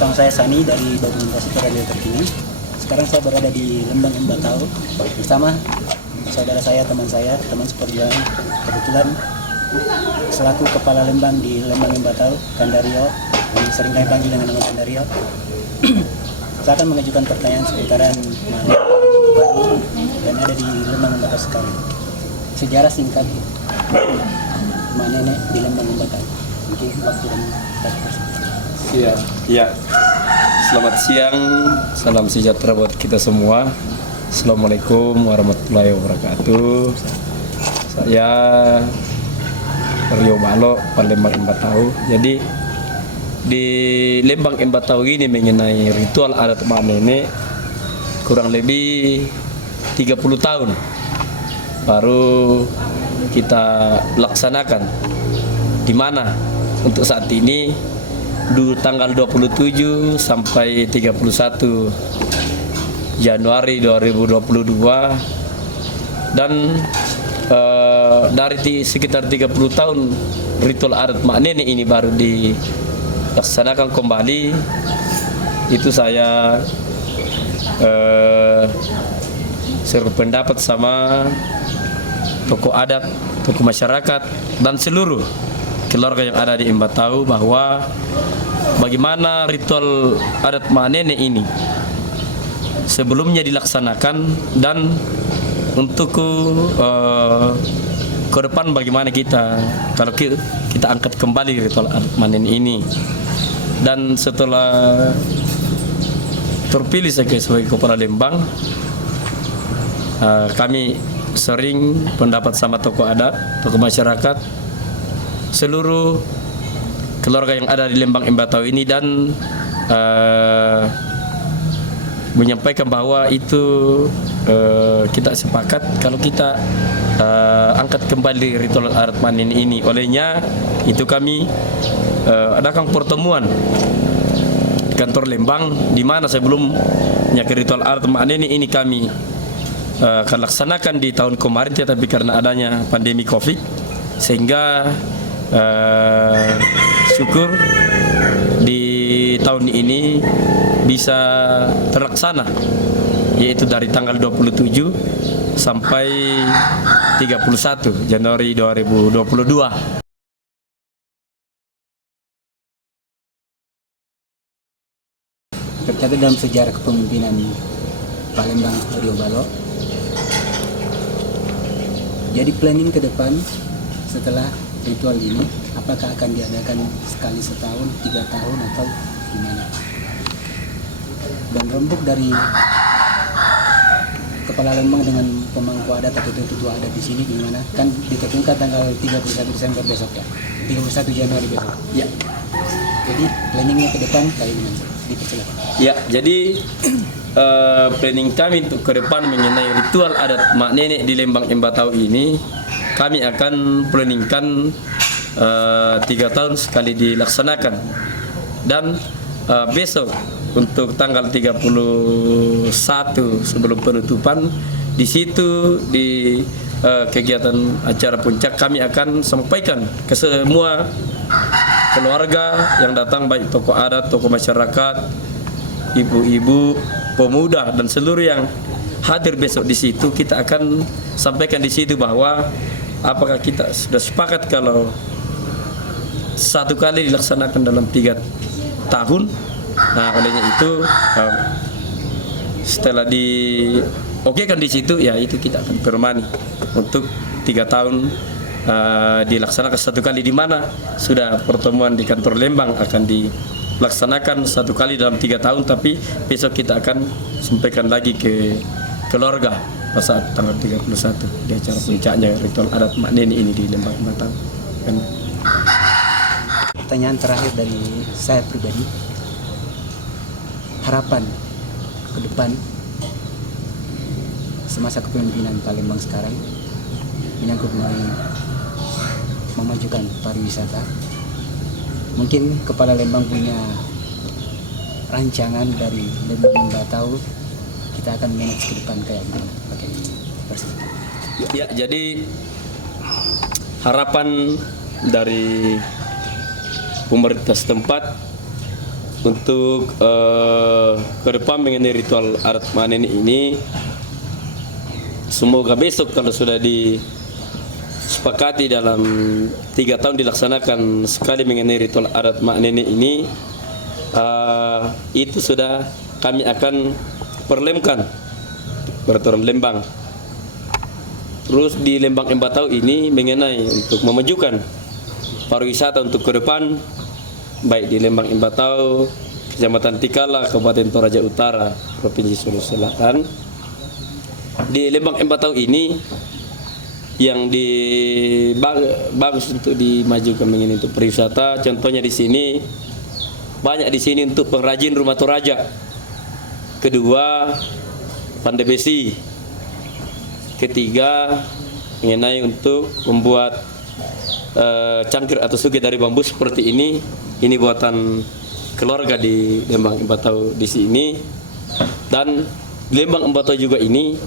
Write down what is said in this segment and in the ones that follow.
Bersama saya Sani dari Dokumentasi Radio Terkini. Sekarang saya berada di Lembang Embatau bersama saudara saya, teman seperjuangan. Kebetulan selaku Kepala Lembang di Lembang Embatau, Kandario, yang sering kami panggil dengan nama Kandario. Saya akan mengajukan pertanyaan seputaran baru dan ada di Lembang Embatau sekarang. Sejarah singkat Mak Nenek di Lembang Embatau. Mungkin waktu dan Ya. Selamat siang, salam sejahtera buat kita semua. Assalamualaikum warahmatullahi wabarakatuh. Saya Rio Balo, Palembang Embatau. Jadi di Lembang Embatau ini mengenai ritual adat Mak Nenek kurang lebih 30 tahun baru kita laksanakan. Di mana untuk saat ini tanggal 27 sampai 31 Januari 2022 dan dari sekitar 30 tahun ritual adat Mak Nenek ini baru dilaksanakan kembali. Itu saya berpendapat sama tokoh adat, tokoh masyarakat dan seluruh keluarga yang ada di Embatau bahwa bagaimana ritual adat Mak Nenek ini sebelumnya dilaksanakan dan untuk ke depan bagaimana kita kalau kita angkat kembali ritual adat Mak Nenek ini. Dan setelah terpilih sebagai Kepala Lembang, kami sering pendapat sama tokoh adat, tokoh masyarakat, seluruh keluarga yang ada di Lembang Embatau ini dan menyampaikan bahwa itu kita sepakat kalau kita angkat kembali ritual adat Mak Nenek ini. Olehnya itu kami adakan pertemuan di kantor Lembang, di mana sebelumnya ke ritual adat Mak Nenek ini kami akan laksanakan di tahun kemarin, tetapi karena adanya pandemi COVID sehingga syukur di tahun ini bisa terlaksana, yaitu dari tanggal 27 sampai 31 Januari 2022. Tercatat dalam sejarah kepemimpinan Palembang Rio Balo. Jadi planning ke depan setelah ritual ini, apakah akan diadakan sekali setahun, 3 tahun atau gimana? Dan rembuk dari Kepala Lembang dengan pemangku adat atau tetua adat di sini gimana? Kan ditentukan tanggal 31 Desember besok ya, 31 Januari besok. Ya. Jadi planningnya ke depan kayak gimana? Dipersilakan. Ya, jadi planning kami untuk ke depan mengenai ritual adat Mak Nenek di Lembang Embatau ini, kami akan planningkan 3 tahun sekali dilaksanakan. Dan besok untuk tanggal 31 sebelum penutupan, di situ di kegiatan acara puncak kami akan sampaikan ke semua keluarga yang datang, baik tokoh adat, tokoh masyarakat, ibu-ibu, pemuda dan seluruh yang hadir besok di situ. Kita akan sampaikan di situ bahwa apakah kita sudah sepakat kalau satu kali dilaksanakan dalam 3 tahun. Nah, olehnya itu setelah kan di situ, ya itu kita akan permani untuk 3 tahun dilaksanakan satu kali, di mana sudah pertemuan di kantor Lembang akan dilaksanakan satu kali dalam 3 tahun, tapi besok kita akan sampaikan lagi ke keluarga pada saat tanggal 31 di acara puncaknya ritual adat Mak Nenek ini di Lembang Embatau. Pertanyaan terakhir dari saya pribadi, harapan ke depan semasa kepemimpinan Palembang sekarang menyangkut memajukan pariwisata. Mungkin Kepala Lembang punya rancangan dari Lembang Embatau, kita akan manage ke depan kayak gimana? Oke, ya, jadi harapan dari pemerintah setempat untuk ke depan mengenai ritual adat mak nenek ini, semoga besok kalau sudah disepakati dalam 3 tahun dilaksanakan sekali mengenai ritual adat mak nenek ini, itu sudah kami akan perlemkan peraturan Lembang. Terus di Lembang Embatau ini mengenai untuk memajukan pariwisata untuk ke depan, baik di Lembang Embatau, Kecamatan Tikala, Kabupaten Toraja Utara, Provinsi Sulawesi Selatan. Di Lembang Embatau ini yang bagus untuk dimajukan mengenai untuk pariwisata. Contohnya di sini banyak di sini untuk pengrajin rumah toraja. Kedua, pandai besi. Ketiga, mengenai untuk membuat cangkir atau sugi dari bambu seperti ini buatan keluarga di Lembang Embatau di sini. Dan di Lembang Embatau juga ini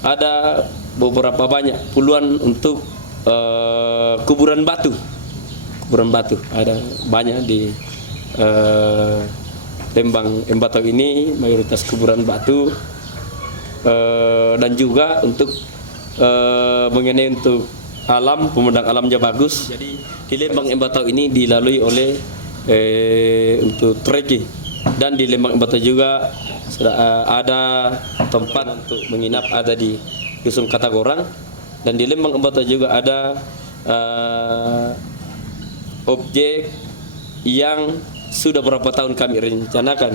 ada beberapa banyak puluhan untuk kuburan batu ada banyak di Lembang Embatau ini, mayoritas kuburan batu. Dan juga untuk mengenai untuk alam, pemandangan alamnya bagus. Jadi di Lembang Embatau ini dilalui oleh untuk trekking, dan di Lembang Embatau juga sudah ada tempat untuk menginap, ada di Dusun Katagorang, dan di Lembang Embatau juga ada objek yang sudah berapa tahun kami rencanakan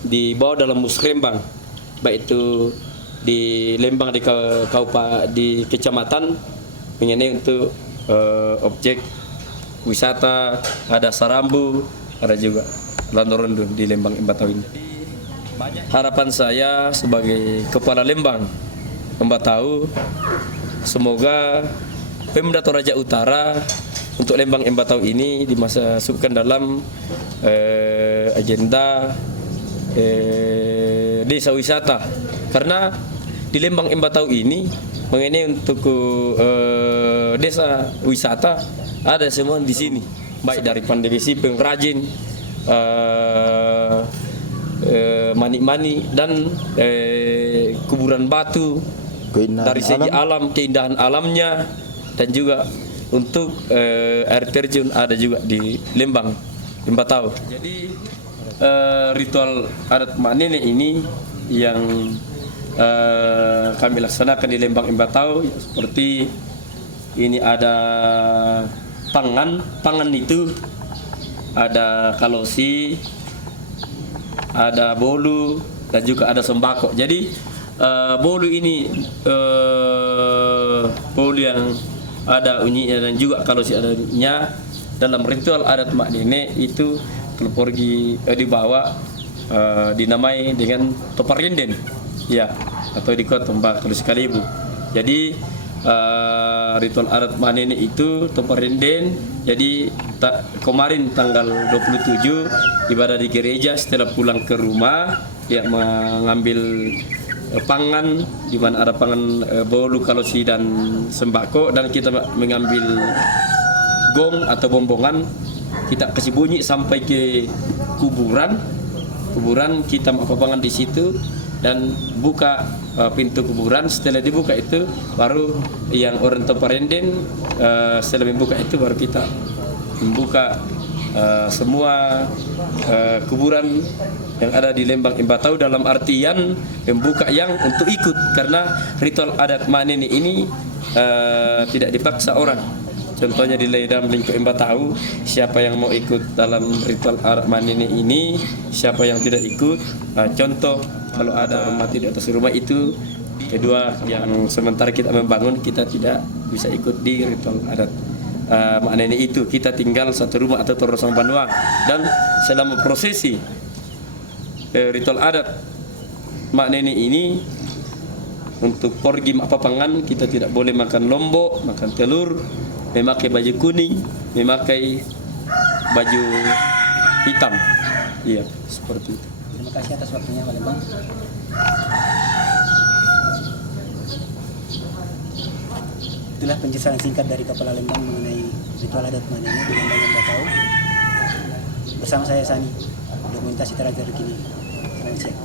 dibawa dalam musrembang, baik itu di Lembang di kecamatan, mengenai untuk objek wisata, ada Sarambu, ada juga Landorondo di Lembang Embatau ini. Harapan saya sebagai kepala Lembang Embatau, semoga Pemda Toraja Utara untuk Lembang Embatau ini dimasukkan dalam agenda desa wisata, karena di Lembang Embatau ini mengenai untuk desa wisata ada semua di sini, baik dari pandai besi, pengrajin, manik-manik, dan kuburan batu, dari segi alam, keindahan alamnya, dan juga untuk air terjun ada juga di Lembang Embatau. Jadi ritual adat mak nenek ini yang kami laksanakan di Lembang Embatau, seperti ini ada pangan itu ada kalosi, ada bolu, dan juga ada sembako. Jadi bolu ini bolu yang ada unyinya, dan juga kalosi adanya dalam ritual adat mak nenek itu kalau pergi dibawa dinamai dengan toparinden, ya, atau di kota Tombak kalau sekali ibu. Jadi ritual adat mak nenek itu toparinden. Jadi kemarin tanggal 27 ibadah di gereja, setelah pulang ke rumah dia mengambil pangan, di mana ada pangan bolu, kalosi, dan sembako, dan kita mengambil gong atau bombongan, kita kasih bunyi sampai ke kuburan kita pangan di situ, dan buka pintu kuburan. Setelah dibuka itu baru yang orang Toparenden, setelah membuka itu baru kita membuka semua kuburan yang ada di Lembang Embatau, dalam artian membuka yang untuk ikut, karena ritual adat mak nenek ini tidak dipaksa orang. Contohnya di dalam lingkup Embatau, siapa yang mau ikut dalam ritual adat mak nenek ini, siapa yang tidak ikut. Contoh kalau ada rumah di atas rumah itu, kedua yang sementara kita membangun, kita tidak bisa ikut di ritual adat mak nenek itu. Kita tinggal satu rumah atau terosong banua, dan selama prosesi ritual adat mak nenek ini, untuk pergi pangan kita tidak boleh makan lombok, makan telur, memakai baju kuning, memakai baju hitam. Iya, seperti itu. Terima kasih atas waktunya Pak Lembang. Itulah penjelasan singkat dari Kepala Lembang mengenai ritual adat mak nenek di Lembang Embatau. Bersama saya Sani. dokumentasi terakhir kini. Selamat siang.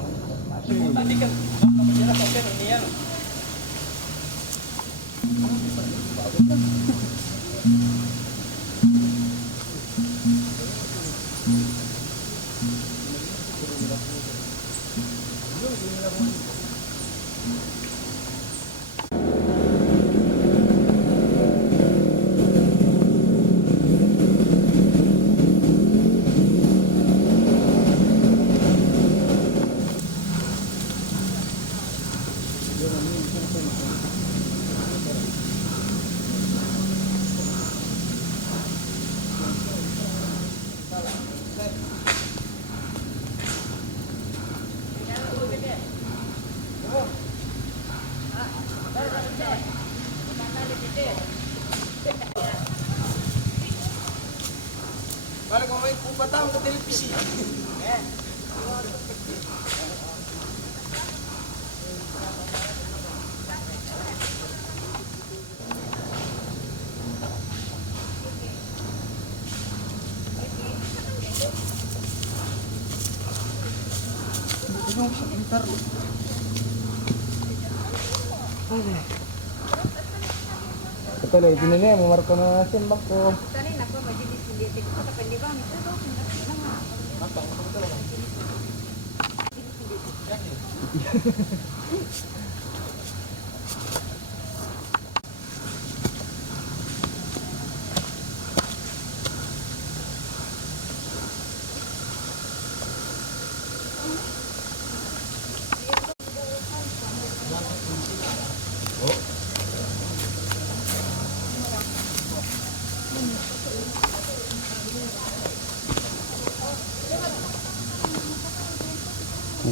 Balik mo may kupatang ke televisi. Ito na, ibinili mo marko na natin bako. Kanina po, majilis hindi ko sa kapag bang ito daw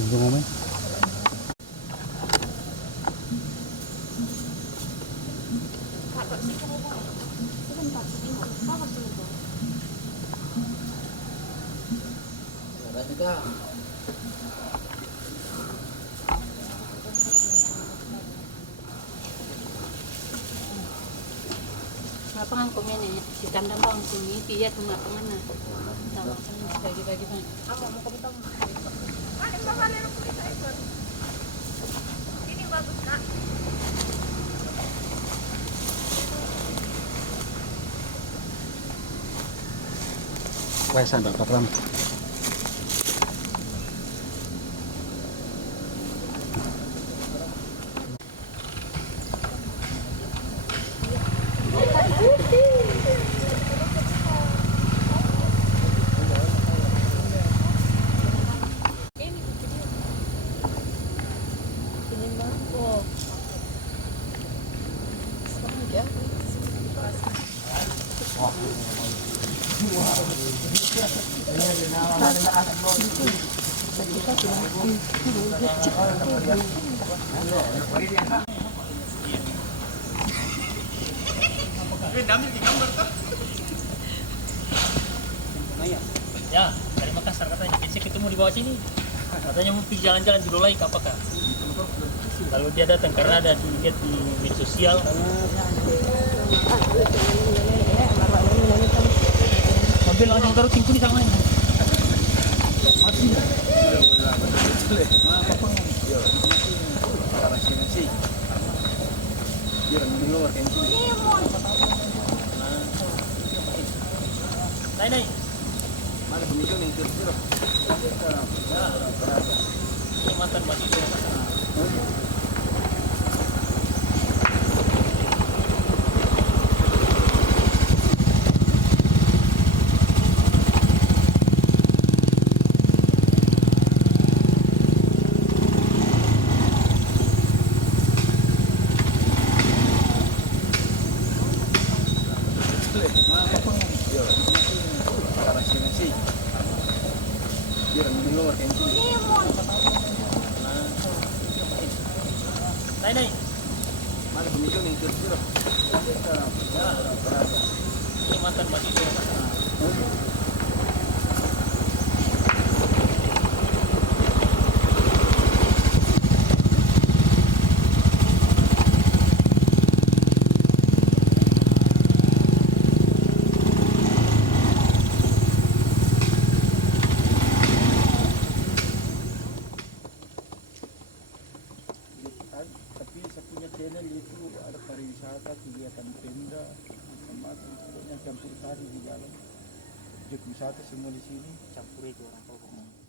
Ngomong. Lapangan ko yan eh. Si Tandang bang sumipi ya tumapangan na. Tawa sa mga bagi-bagi pa. Ako mo ko bitaw. Ano ba kala ng pulis ay ko? Ini bagus na. Waisan Bapak Ram. Ya, dari Makassar katanya. Biasanya ketemu di bawah sini. Katanya mau pergi jalan-jalan di Lolaik apakah? Lalu dia datang karena ada dilihat di media sosial. Mobil langsung taruh tingku di sama ini. Nay. Mana pemilu yang kira-kira? Mantan mahasiswa. Nay. Mana pemilu yang kira-kira? Mantan mahasiswa. kemudian itu ada pariwisata, kegiatan Pemda, macam-macam, pokoknya campur sari di dalam. Objek wisata semua di sini. Campur itu orang tua.